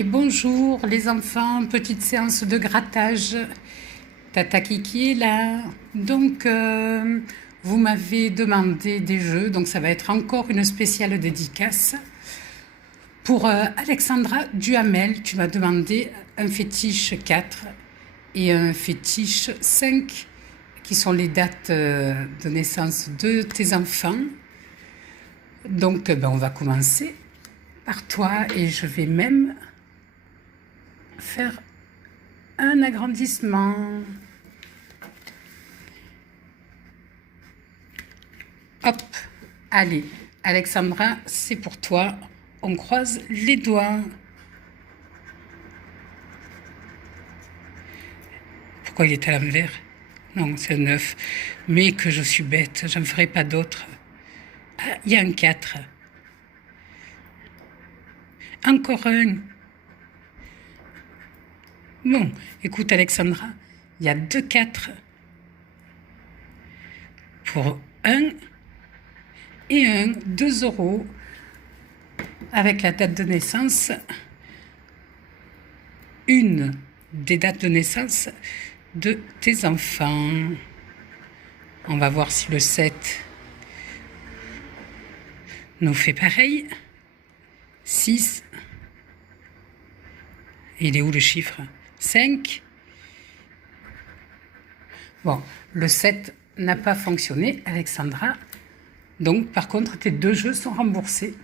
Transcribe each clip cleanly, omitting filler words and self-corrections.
Et bonjour les enfants, petite séance de grattage. Tata Kiki est là. Donc, vous m'avez demandé des jeux, donc ça va être encore une spéciale dédicace. Pour Alexandra Duhamel, tu m'as demandé un fétiche 4 et un fétiche 5, qui sont les dates de naissance de tes enfants. Donc, on va commencer par toi et je vais même faire un agrandissement. Hop, allez, Alexandra, c'est pour toi. On croise les doigts. Pourquoi il est à l'envers? Non, c'est un 9. Mais que je suis bête, j'en ferai pas d'autres. Ah, il y a un 4. Encore un. Bon, écoute Alexandra, il y a 2 4 pour 1 et 1, 2 euros avec la date de naissance, une des dates de naissance de tes enfants. On va voir si le 7 nous fait pareil. 6. Il est où le chiffre? 5. Bon, le 7 n'a pas fonctionné, Alexandra. Donc, par contre, tes 2 jeux sont remboursés.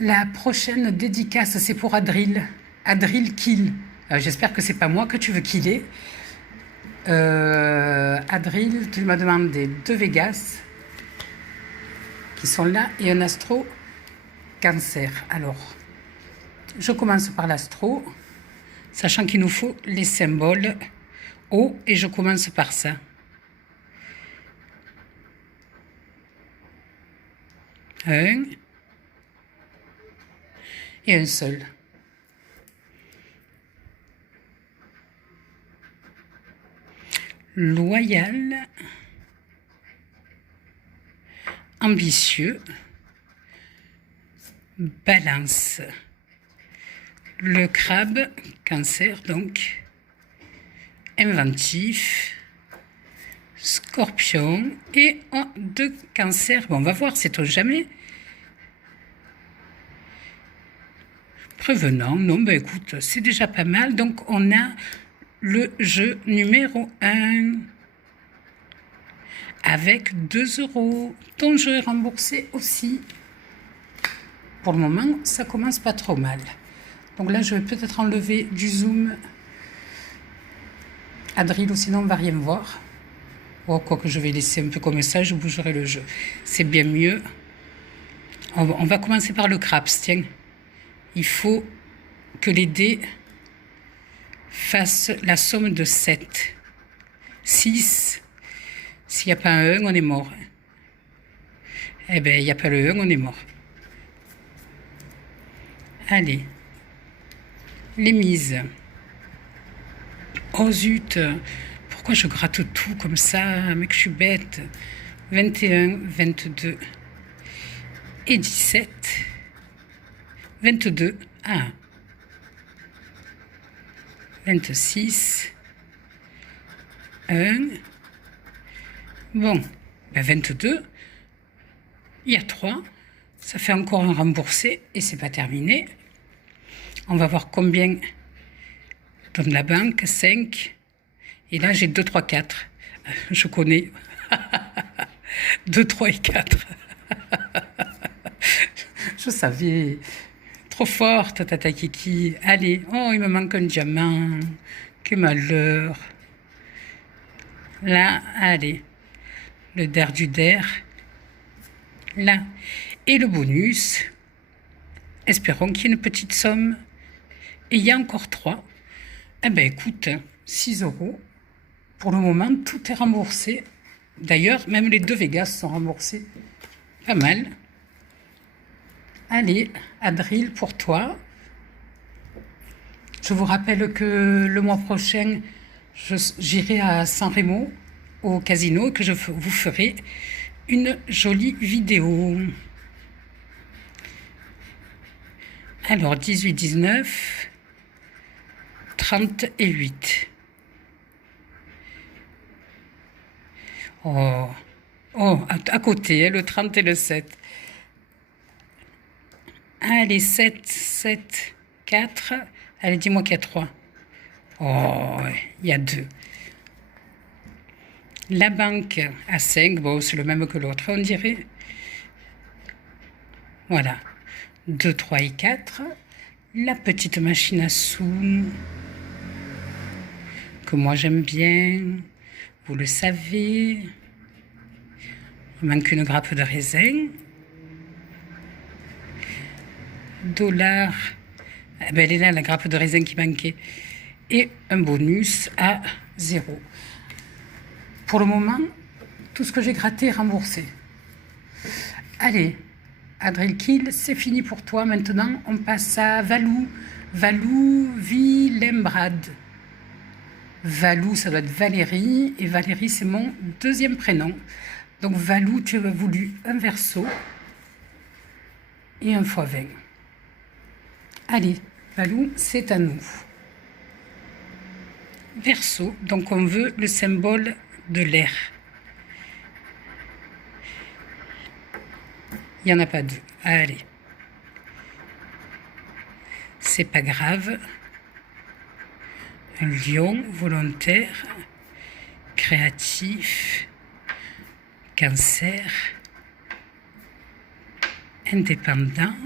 La prochaine dédicace, c'est pour Adril. Adril Kill. J'espère que c'est pas moi que tu veux killer. Adril, tu m'as demandé 2 Vegas qui sont là et un astro cancer. Alors, je commence par l'astro, sachant qu'il nous faut les symboles haut et je commence par ça. Un et un seul. Loyal, ambitieux, balance. Le crabe, cancer donc, inventif, scorpion et 2 cancers. Bon, on va voir, sait-on jamais. Prévenant, non, écoute, c'est déjà pas mal. Donc, on a le jeu numéro 1 avec 2 euros. Ton jeu est remboursé aussi. Pour le moment, ça commence pas trop mal. Donc là, je vais peut-être enlever du zoom. Adril, ou sinon on va rien voir. Oh, quoi que je vais laisser un peu comme ça, je bougerai le jeu. C'est bien mieux. On va commencer par le craps, tiens. Il faut que les dés fassent la somme de 7. 6. S'il n'y a pas un 1, on est mort. Eh bien, il n'y a pas le 1, on est mort. Allez. Les mises. Oh zut, pourquoi je gratte tout comme ça, mec, je suis bête. 21, 22 et 17. 22, 26, 1. Bon, 22, il y a 3. Ça fait encore un remboursé et c'est pas terminé. On va voir combien donne la banque. 5. Et là, j'ai 2, 3, 4. Je connais. 2, 3 et 4. Je savais. Trop forte, Tata Kiki. Allez. Oh, il me manque un diamant. Quel malheur. Là, allez. Le der du der. Là. Et le bonus. Espérons qu'il y ait une petite somme. Et il y a encore 3. Eh bien, écoute, 6 euros. Pour le moment, tout est remboursé. D'ailleurs, même les 2 Vegas sont remboursés. Pas mal. Allez, Adril, pour toi. Je vous rappelle que le mois prochain, j'irai à San Remo, au casino, et que je vous ferai une jolie vidéo. Alors, 18, 19, 30 et 8. Oh, oh, à côté, hein, le 30 et le 7. Allez, 7, 7, 4. Allez, dis-moi qu'il y a 3. Oh, il y a 2. La banque à 5, bon, c'est le même que l'autre, on dirait. Voilà. 2, 3 et 4. La petite machine à sous, que moi j'aime bien. Vous le savez. Il manque une grappe de raisin. Dollar. Eh ben, elle est là, la grappe de raisin qui manquait. Et un bonus à 0. Pour le moment, tout ce que j'ai gratté est remboursé. Allez, Adrilkill, c'est fini pour toi. Maintenant, on passe à Valou. Valou Villembrad. Valou, ça doit être Valérie. Et Valérie, c'est mon deuxième prénom. Donc Valou, tu as voulu un verso et un x20. Allez, Valou, c'est à nous. Verso, donc on veut le symbole de l'air. Il n'y en a pas deux. Allez. C'est pas grave. Un lion volontaire, créatif, cancer, indépendant,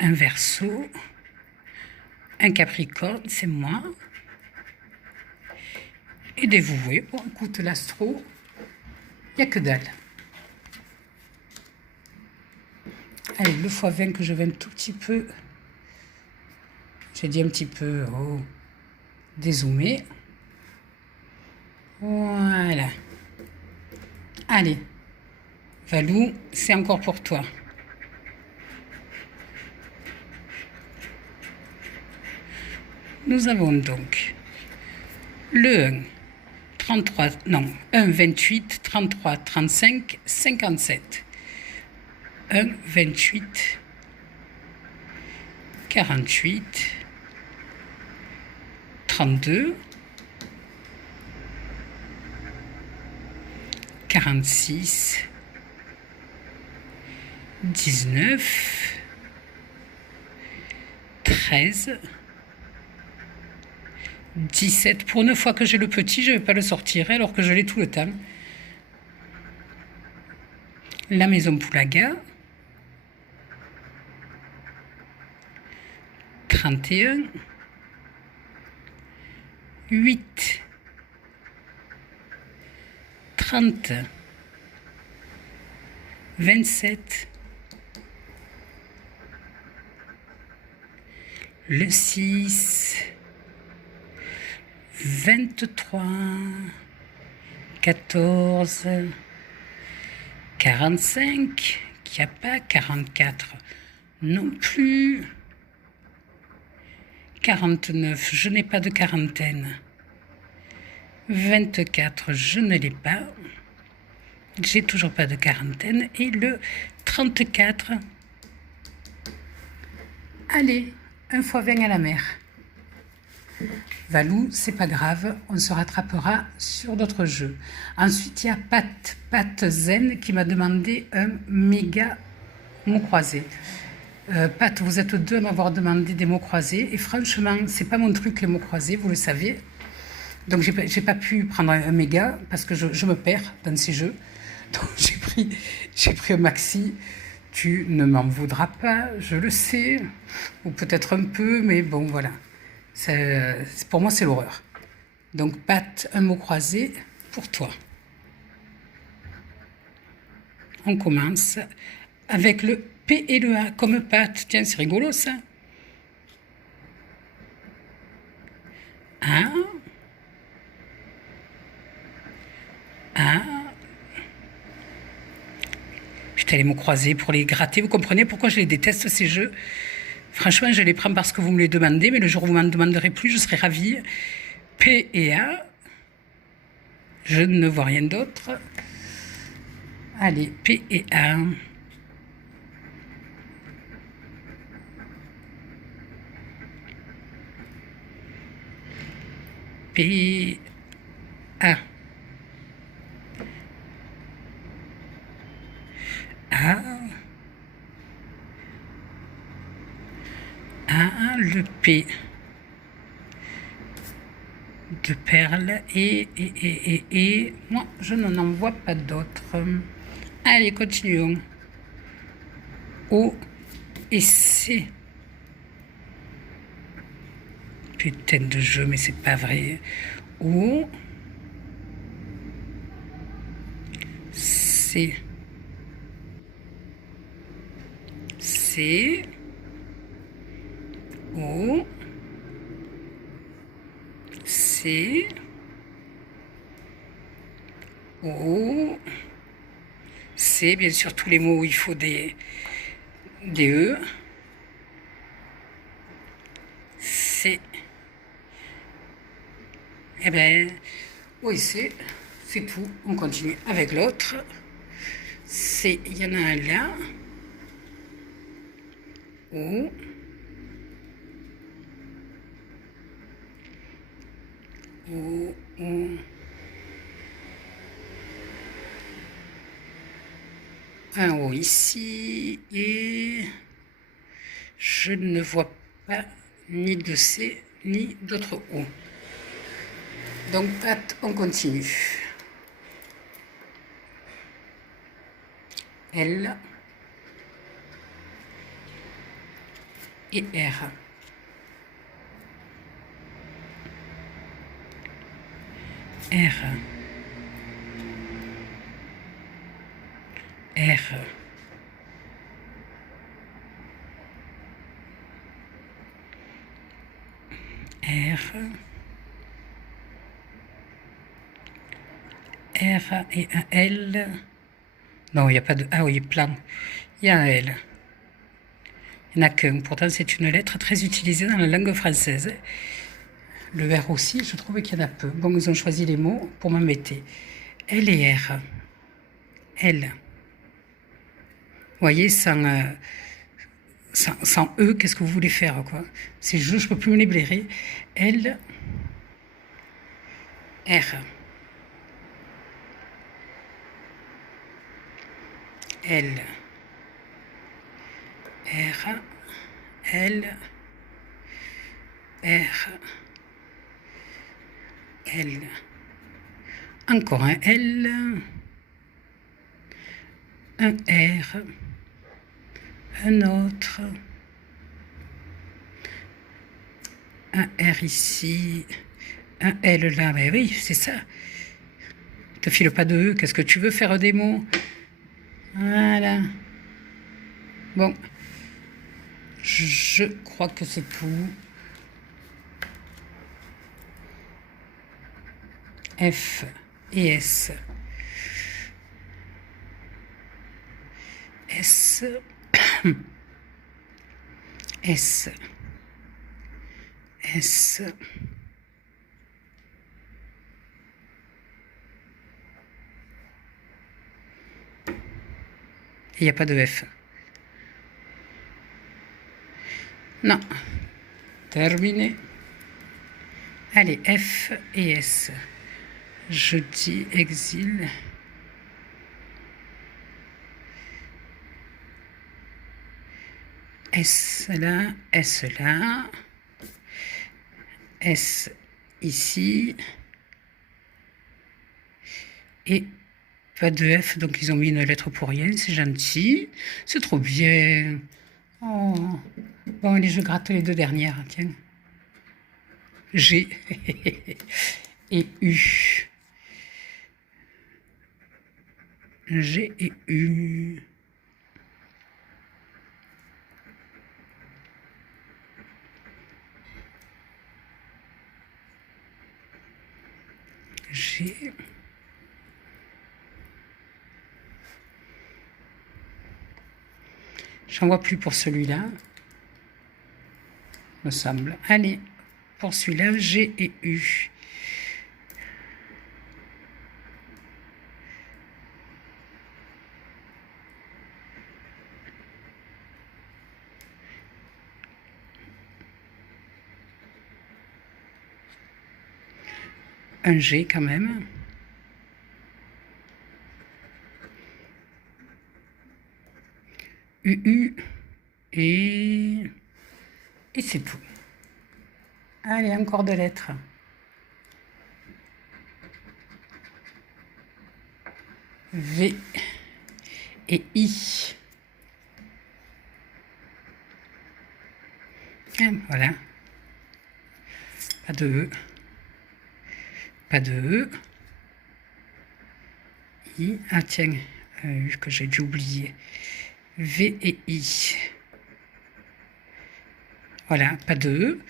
un verso, un capricorne, c'est moi, et dévoué. Bon, écoute, l'astro, il n'y a que dalle. Allez, le x20 que je vais un tout petit peu, j'ai dit un petit peu, oh, dézoomer. Voilà. Allez, Valou, c'est encore pour toi. Nous avons donc le 1, 33, non, 1, 28, 33, 35, 57. 1, 28, 48, 32, 46, 19, 13, 17. Pour une fois que j'ai le petit, je ne vais pas le sortir alors que je l'ai tout le temps. La maison Poulaga. 31. 8. 30. 27. Le 6. 23. 14. 45. Qu'il n'y a pas. 44. Non plus. 49. Je n'ai pas de quarantaine. 24. Je ne l'ai pas. J'ai toujours pas de quarantaine. Et le 34. Allez, un fois 20 à la mer. Valou, c'est pas grave, on se rattrapera sur d'autres jeux. Ensuite, il y a Pat Zen qui m'a demandé un méga mot croisé. Pat, vous êtes deux à m'avoir demandé des mots croisés. Et franchement, c'est pas mon truc les mots croisés, vous le savez. Donc, j'ai pas pu prendre un méga parce que je me perds dans ces jeux. Donc, j'ai pris un maxi. Tu ne m'en voudras pas, je le sais. Ou peut-être un peu, mais bon, voilà. Pour moi, c'est l'horreur. Donc, Pat, un mot croisé pour toi. On commence avec le P et le A comme Pat. Tiens, c'est rigolo ça. A. A. Putain, les mots croisés pour les gratter. Vous comprenez pourquoi je les déteste ces jeux? Franchement, je les prends parce que vous me les demandez, mais le jour où vous m'en demanderez plus, je serai ravie. P et A. Je ne vois rien d'autre. Allez, P et A. P, A. A, A, le P de perles et moi je n'en vois pas d'autres. Allez, continuons. O et C. Putain de jeu, mais c'est pas vrai. O, C, C, O, C, O, C, bien sûr tous les mots où il faut des E, C. Eh ben, oui, c'est tout. On continue avec l'autre. C'est, il y en a un là. O. O, O. Un O ici. Et je ne vois pas ni de C, ni d'autres O. Donc, on continue. L et R. R. R. R. R et un L. Non, il n'y a pas de... Ah oui, plein. Il y a un L. Il n'y en a qu'un. Pourtant, c'est une lettre très utilisée dans la langue française. Le R aussi, je trouve qu'il y en a peu. Bon, ils ont choisi les mots pour m'embêter. L et R. L. Vous voyez, sans E, qu'est-ce que vous voulez faire, quoi? C'est je ne peux plus me les blairer. L, R. L, R, L, R, L. Encore un L, un R, un autre, un R ici, un L là. Ben oui, c'est ça. Ne te file pas de E, qu'est-ce que tu veux faire des mots? Voilà. Bon, je crois que c'est tout. F et S. S. S. S. Il n'y a pas de F. Non. Terminé. Allez, F et S. Je dis exil. S là, S là. S ici. Et pas de F, donc ils ont mis une lettre pour rien, c'est gentil. C'est trop bien. Oh. Bon, allez, je gratte les deux dernières, tiens. G et U. G et U. G. J'en vois plus pour celui-là, me semble. Allez, pour celui-là, G et U. un G quand même. UU et c'est tout. Allez, encore deux lettres. V et I. Et voilà. Pas de E. Pas de E. I. Ah tiens, U que j'ai dû oublier. V et I. Voilà, pas de E.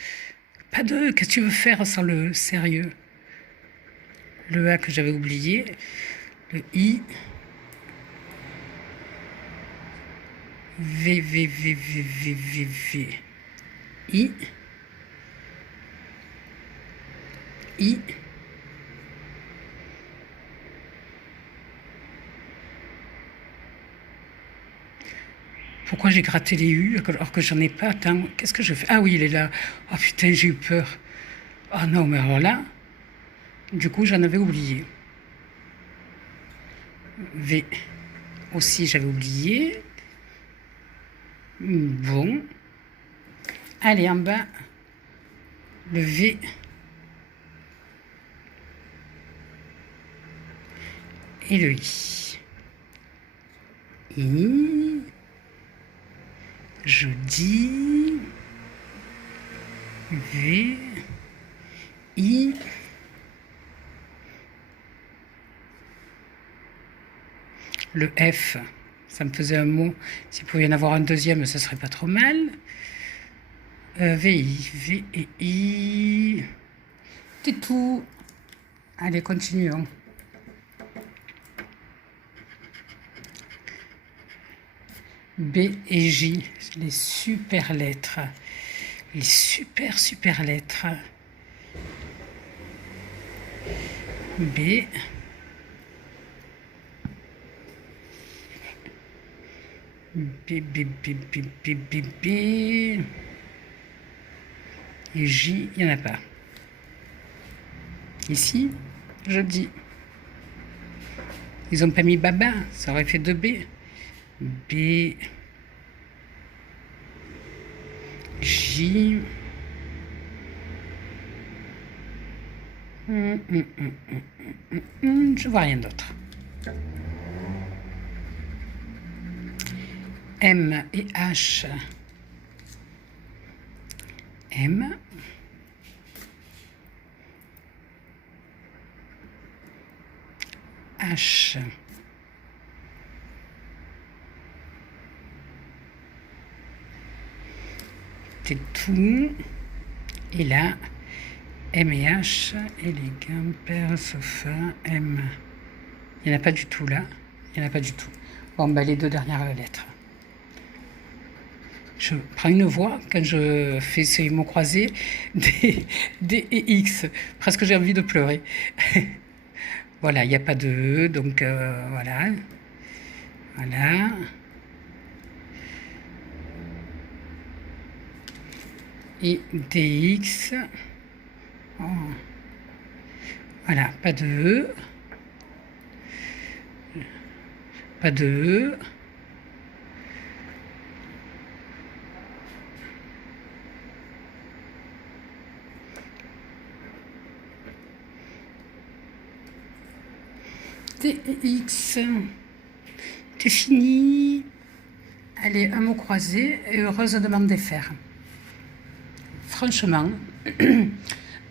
Pas de E. Qu'est-ce que tu veux faire sans le sérieux? Le A que j'avais oublié. Le I. V, V, V, V, V, V, V. I. I. Pourquoi j'ai gratté les U alors que j'en ai pas? Attends, qu'est-ce que je fais? Ah oui, il est là. Oh putain, j'ai eu peur. Oh non, mais alors là, du coup, j'en avais oublié. V. Aussi, j'avais oublié. Bon. Allez, en bas, le V. Et le I. I. Je dis. V. I. Le F. Ça me faisait un mot. S'il pouvait y en avoir un deuxième, ça serait pas trop mal. VI. V et I. C'est tout. Allez, continuons. B et J, les super lettres. Les super lettres. B. B, B, B, B, B, B, B. Et J, il n'y en a pas. Ici, je dis. Ils n'ont pas mis Baba, ça aurait fait 2 B. B. J. Je vois rien d'autre. M et H. M. H. C'est tout. Et là, M et H, élégant, père, sofa, M. Il n'y en a pas du tout là. Il n'y en a pas du tout. Bon, ben les 2 dernières lettres. Je prends une voix quand je fais ces mots croisés, D et X. Presque j'ai envie de pleurer. Voilà, il n'y a pas de E, donc voilà. Voilà. Et DX. Oh. Voilà, pas de E. Pas de E. DX. C'est fini. Allez, un mot croisé et heureuse de m'en défaire. Franchement.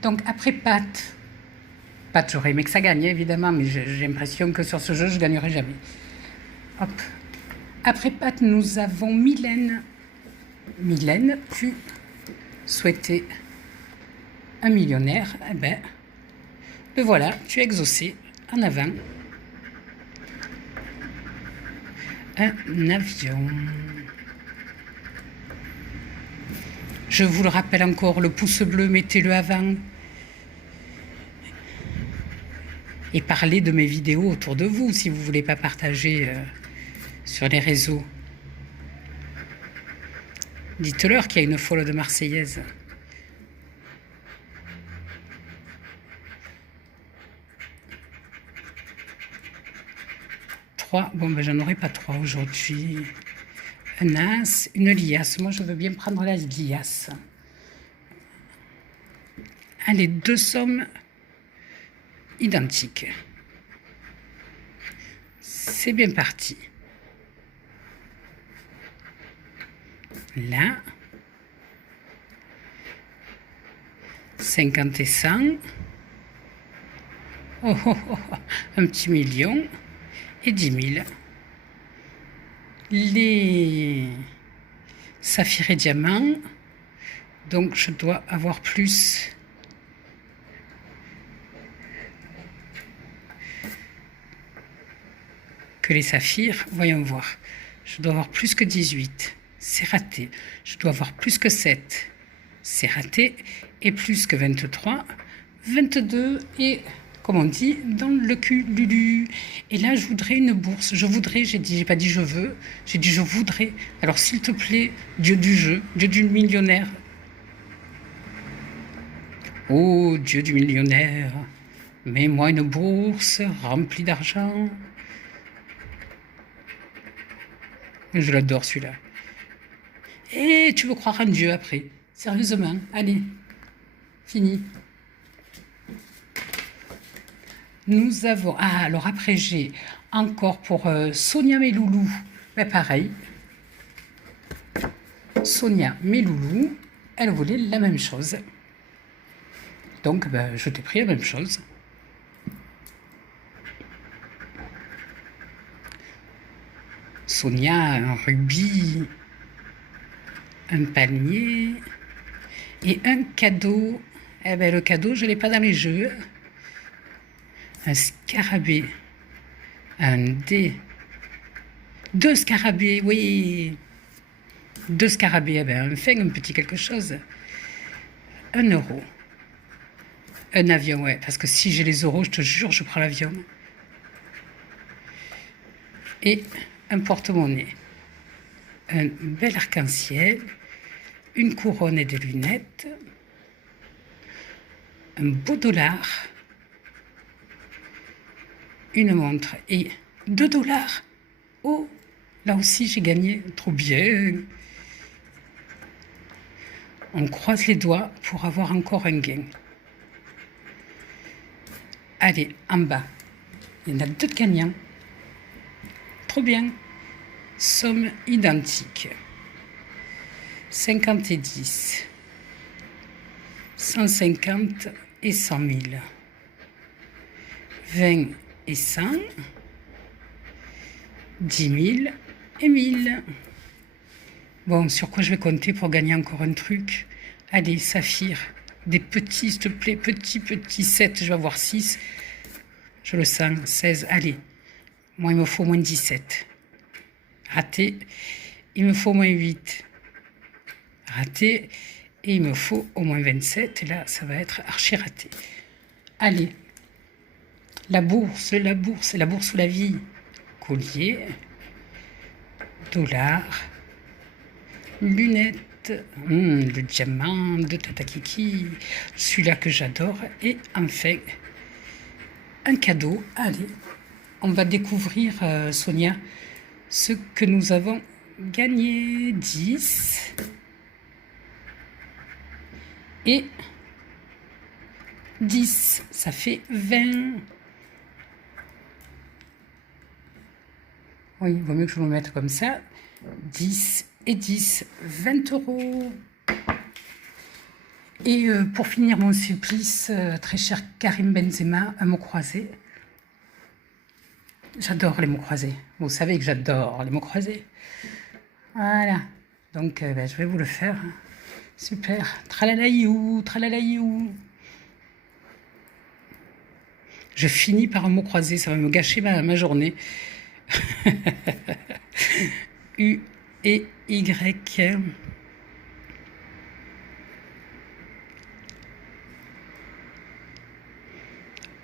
Donc après Pat, j'aurais aimé que ça gagne, évidemment, mais j'ai l'impression que sur ce jeu, je ne gagnerai jamais. Hop. Après Pat, nous avons Mylène. Mylène, tu souhaitais un millionnaire. Eh ben voilà, tu es exaucé. En avant. Un avion. Je vous le rappelle encore, le pouce bleu, mettez-le avant. Et parlez de mes vidéos autour de vous, si vous ne voulez pas partager sur les réseaux. Dites-leur qu'il y a une folle de Marseillaise. 3. Bon, ben, j'en aurai pas 3 aujourd'hui. Un as, une liasse. Moi, je veux bien prendre la liasse. Allez, 2 sommes identiques. C'est bien parti. Là, 50 et 100. Oh, oh, oh, un petit million et 10 000. Les saphirs et diamants, donc je dois avoir plus que les saphirs. Voyons voir. Je dois avoir plus que 18. C'est raté. Je dois avoir plus que 7. C'est raté. Et plus que 23. 22 et, comme on dit, dans le cul lulu. Et là, je voudrais une bourse. Je voudrais, j'ai pas dit je veux, j'ai dit je voudrais. Alors s'il te plaît, Dieu du jeu, Dieu du millionnaire. Oh, Dieu du millionnaire, mets-moi une bourse remplie d'argent. Je l'adore celui-là. Et tu veux croire en Dieu après? Sérieusement, allez, fini. Nous avons... Ah, alors après, j'ai encore pour Sonia Meloulou, ben pareil. Sonia Meloulou, elle voulait la même chose. Donc, ben, je t'ai pris la même chose. Sonia, un rubis, un palmier et un cadeau. Eh ben, le cadeau, je ne l'ai pas dans les jeux. Un scarabée, un dé, 2 scarabées, oui, 2 scarabées, eh ben, enfin un petit quelque chose, 1 euro, un avion, ouais, parce que si j'ai les euros, je te jure, je prends l'avion, et un porte-monnaie, un bel arc-en-ciel, une couronne et des lunettes, un beau dollar, une montre et 2 dollars. Oh, là aussi j'ai gagné, trop bien. On croise les doigts pour avoir encore un gain. Allez, en bas, il y en a 2 gagnants. Trop bien. Sommes identiques. 50 et 10. 150 et 100 000. 20 et 100, 10 000 et 1000. Bon, sur quoi je vais compter pour gagner encore un truc? Allez, saphir, des petits, s'il te plaît, petits, 7, je vais avoir 6. Je le sens, 16, allez. Moi, il me faut au moins 17. Raté. Il me faut au moins 8. Raté. Et il me faut au moins 27. Et là, ça va être archi raté. Allez. La bourse ou la vie. Collier, dollar, lunettes, le diamant de Tata Kiki, celui-là que j'adore. Et enfin, un cadeau. Allez, on va découvrir, Sonia, ce que nous avons gagné. 10 et 10, ça fait 20. Oui, il vaut mieux que je me mette comme ça. 10 et 10, 20 euros. Et pour finir mon supplice, très cher Karim Benzema, un mot croisé. J'adore les mots croisés. Vous savez que j'adore les mots croisés. Voilà. Donc, ben, je vais vous le faire. Super. Tralalaïou, tralalaïou. Je finis par un mot croisé. Ça va me gâcher ma journée. U et Y.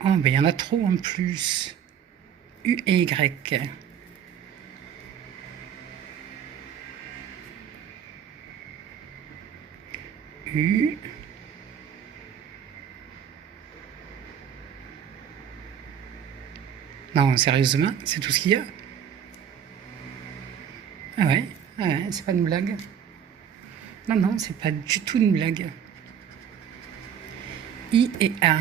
Oh, ben il y en a trop en plus. U et Y. U. Non, sérieusement, c'est tout ce qu'il y a. Ah ouais, ah ouais, c'est pas une blague. Non, non, c'est pas du tout une blague. I et A.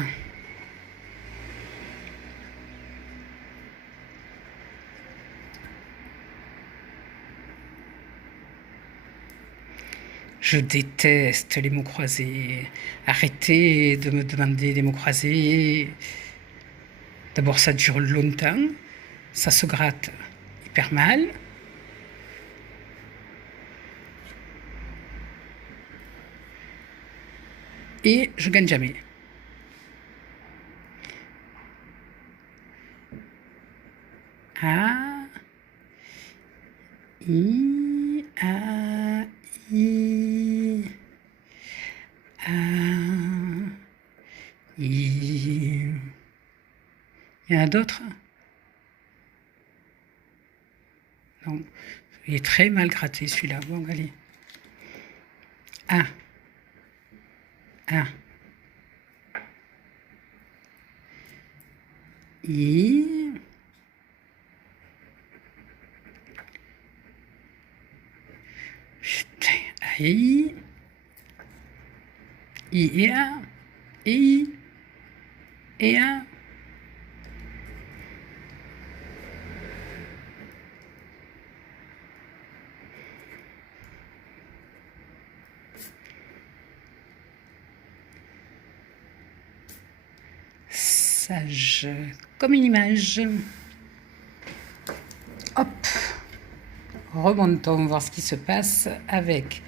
Je déteste les mots croisés. Arrêtez de me demander des mots croisés. D'abord, ça dure longtemps. Ça se gratte hyper mal. Et je gagne jamais. A, I, A, I, A, I. Il y en a d'autres? Non. Il est très mal gratté celui-là. Bon, allez. A. A. I. Putain. I. I et A. I. Et A. Sage comme une image. Hop. Remontons voir ce qui se passe avec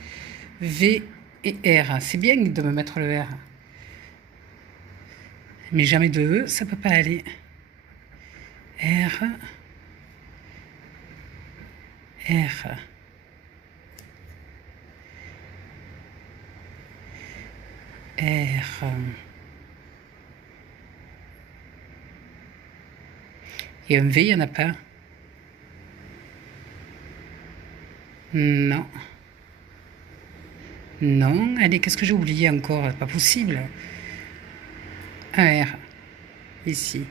V et R. C'est bien de me mettre le R. Mais jamais de E, ça peut pas aller. R. R. R. Et un V, il n'y en a pas. Non. Non. Allez, qu'est-ce que j'ai oublié encore? Pas possible. Un R. Ici.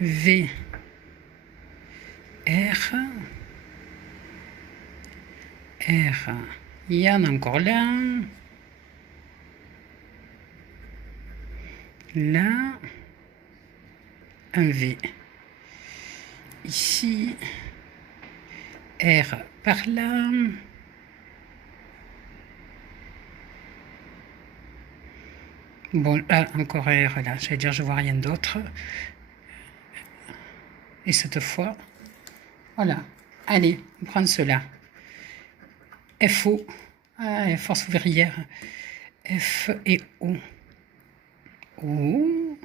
V. R. R. Il y en a encore là. Là. Un V. Ici. R par là. Bon, là, encore R, là. J'allais dire, je vois rien d'autre. Et cette fois, voilà. Allez, on prend cela. FO. Ah, force ouvrière. F et O. O.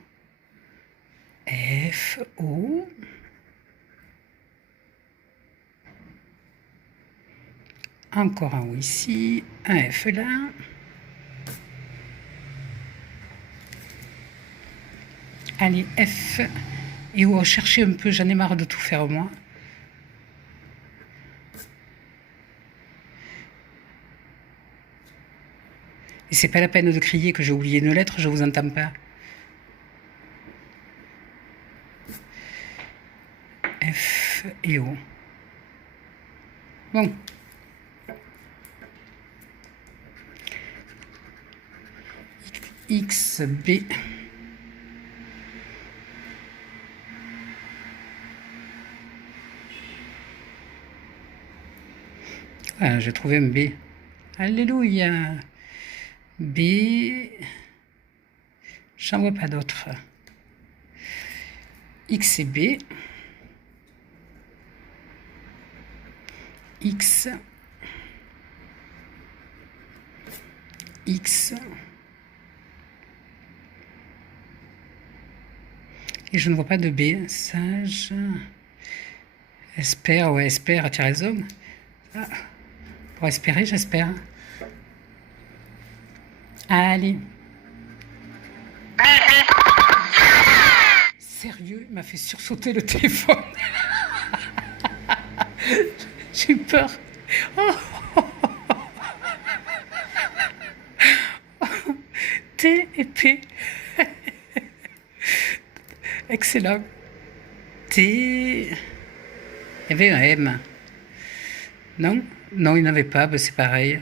F, O. Encore un O ici. Un F là. Allez, F et O. Cherchez un peu, j'en ai marre de tout faire moi. Et c'est pas la peine de crier que j'ai oublié une lettre, je vous entends pas. F et O. Bon. X, B. Ah, j'ai trouvé un B. Alléluia. B. J'en vois pas d'autres. X et B. X. X. Et je ne vois pas de B. Sage. Espère, ouais, espère, tu as raison. Ah. Pour espérer, j'espère. Allez. Sérieux, il m'a fait sursauter le téléphone. J'ai eu peur. Oh. T et P. Excellent. T. Il y avait un M. Non? Non, il n'y en avait pas, ben c'est pareil.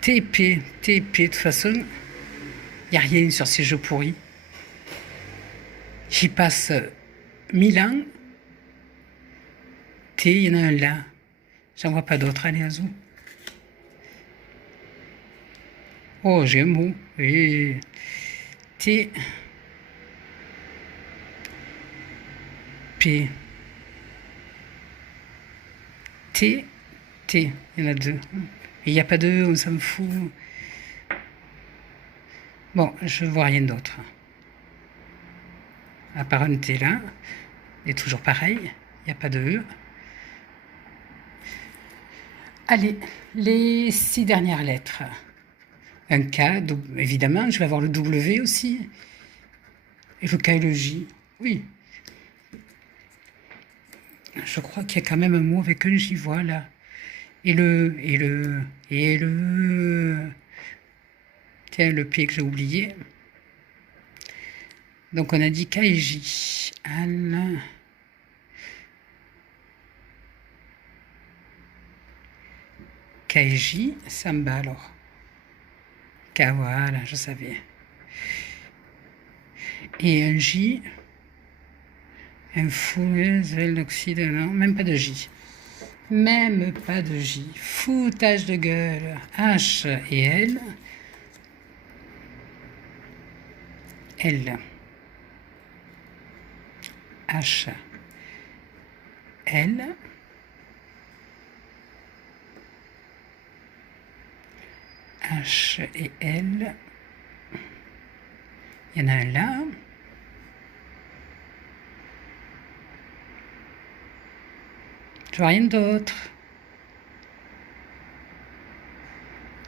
TP, TP, de toute façon, il n'y a rien sur ces jeux pourris. J'y passe 1000 ans. T, il y en a un là. J'en vois pas d'autres. Allez, Azou. Oh, j'ai un mot. Oui. T. P. T. T. Il y en a deux. Il n'y a pas de E, on s'en fout. Bon, je vois rien d'autre. À part un T là. Et toujours pareil. Il n'y a pas de E. Allez, les 6 dernières lettres. Un K, évidemment, je vais avoir le W aussi. Et le K et le J. Oui. Je crois qu'il y a quand même un mot avec un J, voilà. Et le. Tiens, le P que j'ai oublié. Donc on a dit K et J. Al. K et J, Samba alors. K, voilà, je savais. Et un J. Un fou, l'oxyde, non, même pas de J. Même pas de J. Foutage de gueule. H et L. L. H. L. H et L. Il y en a un là. Je vois rien d'autre.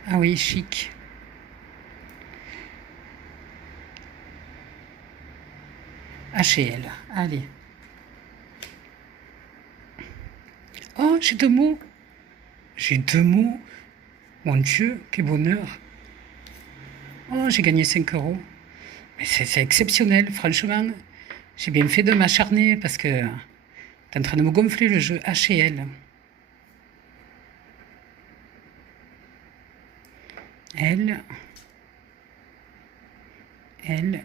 Ah oui, chic. H et L. Allez. Oh, j'ai deux mots. J'ai deux mots. Mon Dieu, quel bonheur. Oh, j'ai gagné 5 euros. Mais c'est exceptionnel, franchement. J'ai bien fait de m'acharner parce que t'es en train de me gonfler le jeu H et L. L. L.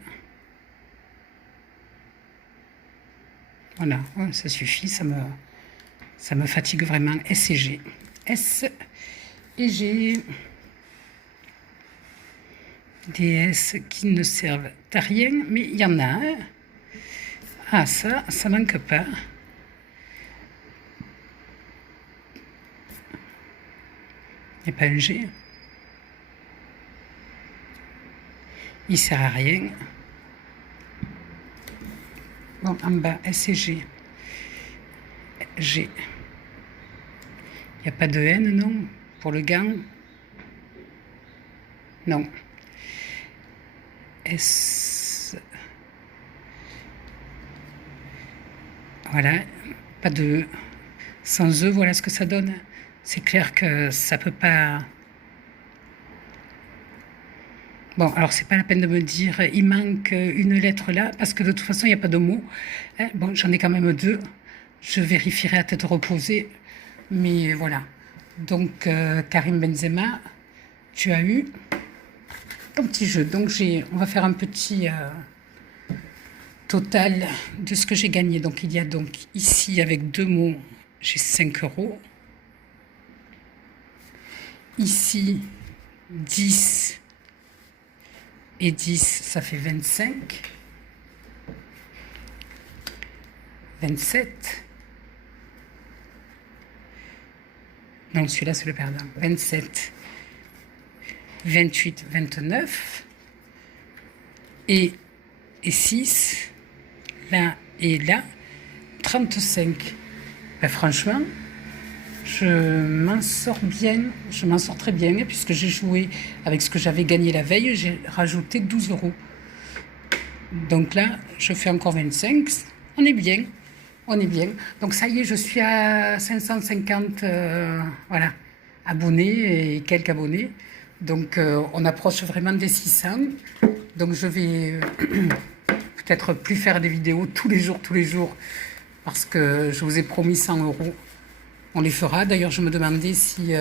Voilà, oh, ça suffit, ça me fatigue vraiment. S et G. S et G. Des S qui ne servent à rien, mais il y en a un. Ah, ça manque pas. Il n'y a pas un G. Il sert à rien. Bon, en bas, S et G. G. Il n'y a pas de N, non? Pour le gant? Non. S. Voilà. Pas de E. Sans E, voilà ce que ça donne. C'est clair que ça peut pas... Bon, alors c'est pas la peine de me dire il manque une lettre là, parce que de toute façon il n'y a pas de mot. Hein, bon, j'en ai quand même deux. Je vérifierai à tête reposée. Mais voilà. Donc Karim Benzema, tu as eu ton petit jeu. Donc on va faire un petit total de ce que j'ai gagné. Donc il y a donc ici avec deux mots, j'ai 5 euros. Ici 10 et 10, ça fait 25. 27. Non, celui-là, c'est le perdant. 27. 28, 29. Et 6. Là et là. 35. Ben, franchement, je m'en sors bien. Je m'en sors très bien. Puisque j'ai joué avec ce que j'avais gagné la veille. J'ai rajouté 12 euros. Donc là, je fais encore 25. On est bien. On est bien. Donc ça y est, je suis à 550 voilà, abonnés et quelques abonnés. Donc on approche vraiment des 600. Donc je vais peut-être plus faire des vidéos tous les jours, parce que je vous ai promis 100 €. On les fera. D'ailleurs, je me demandais si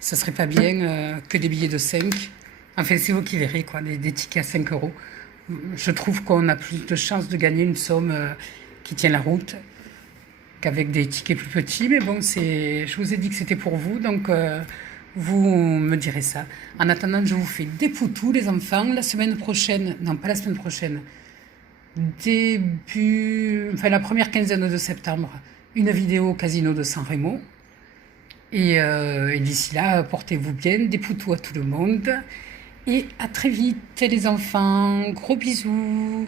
ça serait pas bien que des billets de 5. Enfin, c'est vous qui verrez, quoi, des tickets à 5 €. Je trouve qu'on a plus de chances de gagner une somme qui tient la route qu'avec des tickets plus petits. Mais bon, je vous ai dit que c'était pour vous, donc vous me direz ça. En attendant, je vous fais des poutous, les enfants. La semaine prochaine, non, pas la semaine prochaine, la première quinzaine de septembre, une vidéo au casino de San Remo. Et d'ici là, portez-vous bien, des poutous à tout le monde. Et à très vite, les enfants. Gros bisous.